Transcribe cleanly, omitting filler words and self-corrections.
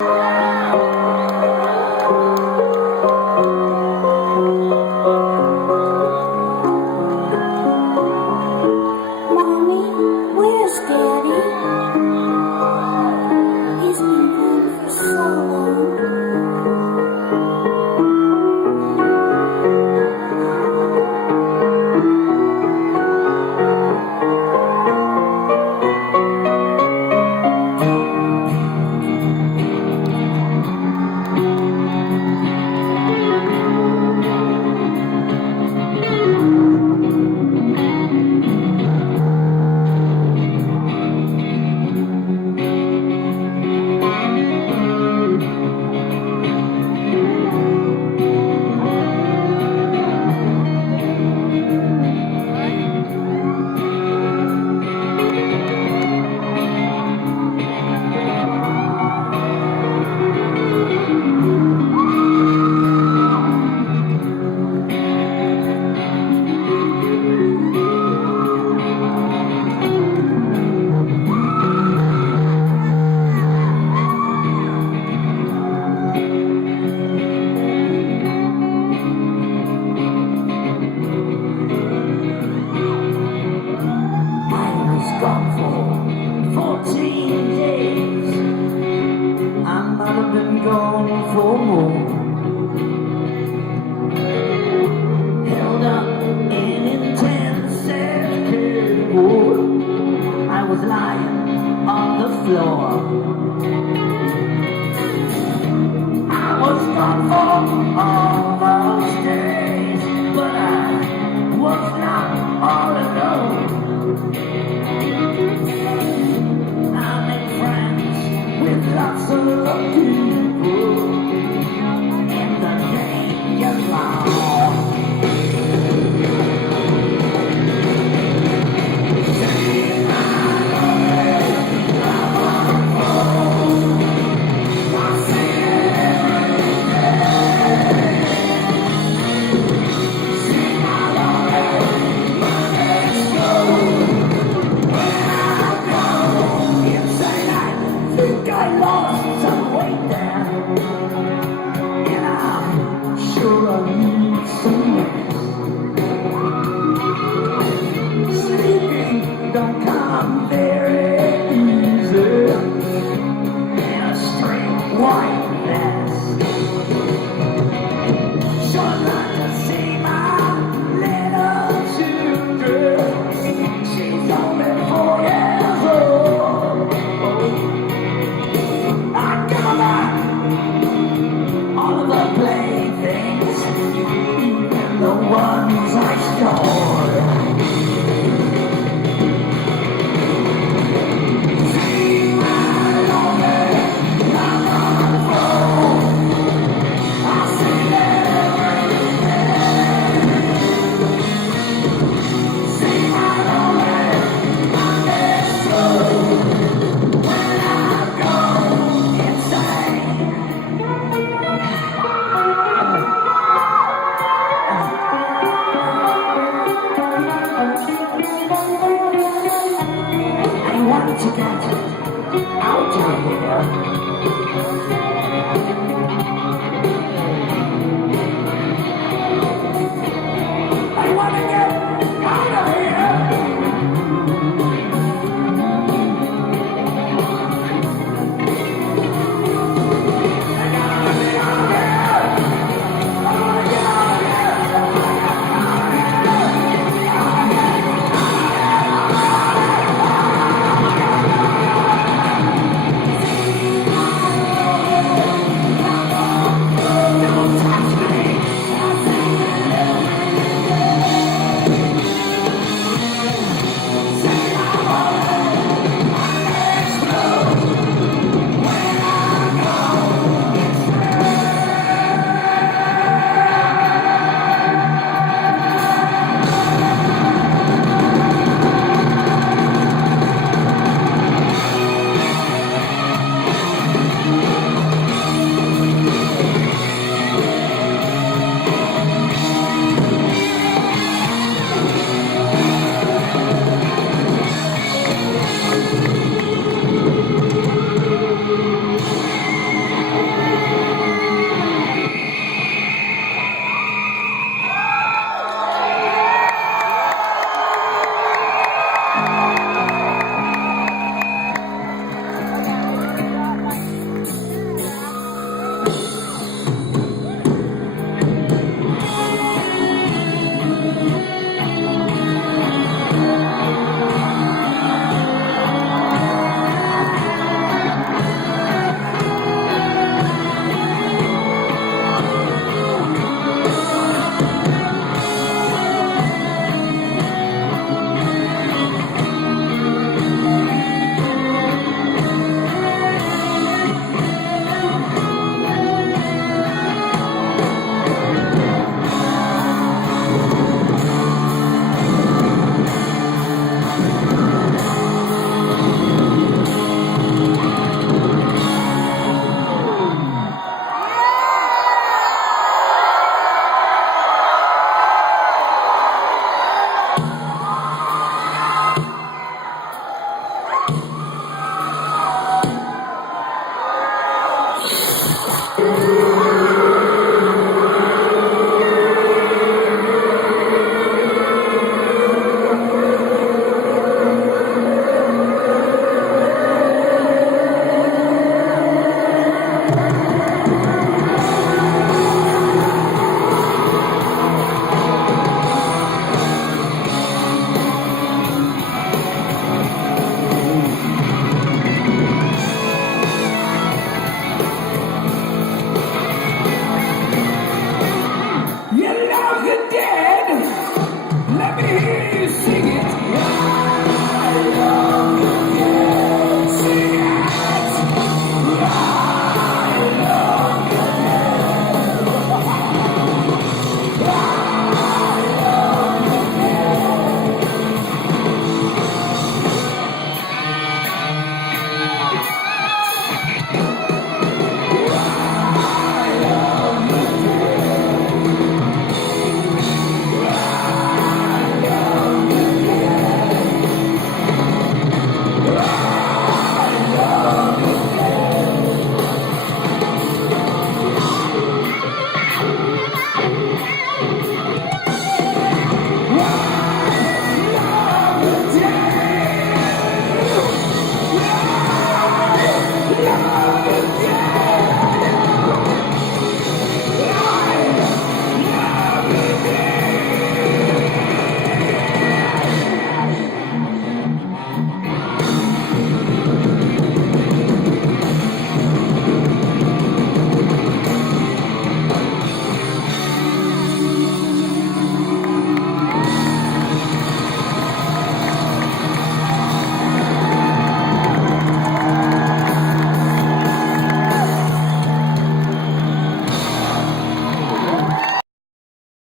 Mommy, where's Daddy? He's been gone for so long. Gone for 14 days. I might have been gone for more. Held up in intensive care ward. I was lying on the floor. I was gone for all those days, but I was not all alone. I made friends with lots of people in the danger zone. I lost some weight there, and I'm sure I need some rest. Sleeping don't come very easy in a straight white vest. Sure like to see my little children. She's only 4 years old. All of the playthings, even the ones I stole. See my lonely, I'm on the phone. I see every day. See my lonely, I'm there slow. When I go insane. I want to get out of here. I want to get out of here.